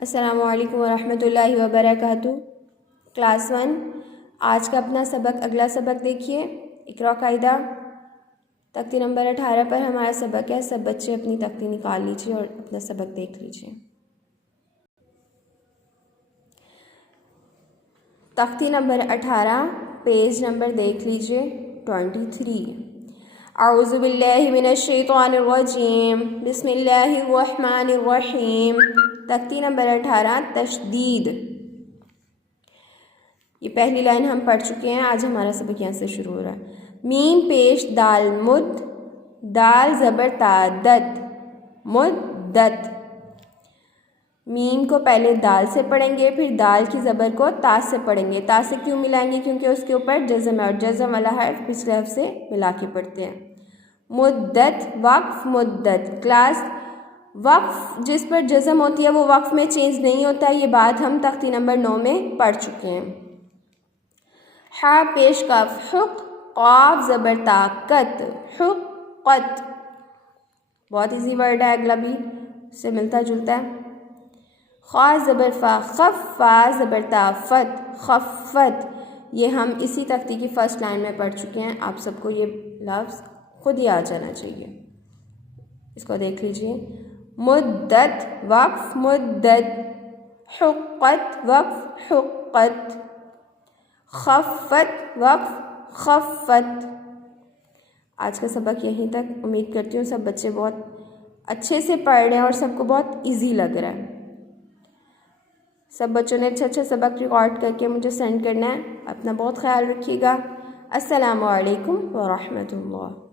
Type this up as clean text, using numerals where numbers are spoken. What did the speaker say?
अस्सलामु अलैकुम वरहमतुल्लाहि वबरकातुहू। क्लास 1 आज का अपना सबक, अगला सबक देखिए। इकरा कायदा तख्ती नंबर 18 पर हमारा सबक है। सब बच्चे अपनी तख्ती निकाल लीजिए और अपना सबक देख लीजिए। तख्ती नंबर 18 पेज नंबर देख लीजिए 23। औज़ु बिल्लाहि मिनश शैतानिर रजीम, बिस्मिल्लाहिर रहमानिर रहीम। तख्ती नंबर 18 तशदीद। ये पहली लाइन हम पढ़ चुके हैं। आज हमारा सबक यहाँ से शुरू हो रहा है। मीम पेश दाल मुद, दाल ज़बर ता दत, मुद्दत। मीम को पहले दाल से पढ़ेंगे, फिर दाल की ज़बर को ता से पढ़ेंगे। ता से क्यों मिलाएंगे? क्योंकि उसके ऊपर जज़म है और जज़म वाला हर्फ पिछले हर्फ से मिला के पढ़ते हैं। मुद्दत, वक्फ, मुद्दत। क्लास वक्फ जिस पर जज़म होती है वो वक्फ में चेंज नहीं होता। ये बात हम तख्ती नंबर 9 में पढ़ चुके हैं। हा पेश कफ, हुक, क़ाफ ज़बर ता कत, हुक्क़त। बहुत इजी वर्ड है, अगला भी उससे मिलता जुलता है। ख़ा ज़बर फ़ा, ख़फ़, फ़ा ज़बर ता फ़त, ख़फ़्फ़त। ये हम इसी तख्ती की फ़र्स्ट लाइन में पढ़ चुके हैं। आप सबको ये लफ्ज़ खुद ही आ जाना चाहिए। इसको देख लीजिए। मुद्दत, वक्फ, मुद्दत। हुक्क़त, वक्फ, हुक्क़त। ख़फ़्फ़त, वक्फ, ख़फ़्फ़त। आज का सबक यहीं तक। उम्मीद करती हूँ सब बच्चे बहुत अच्छे से पढ़ रहे हैं और सबको बहुत इजी लग रहा है। सब बच्चों ने अच्छा सबक रिकॉर्ड करके मुझे सेंड करना है। अपना बहुत ख्याल रखिएगा। अस्सलामु अलैकुम व रहमतुल्लाह।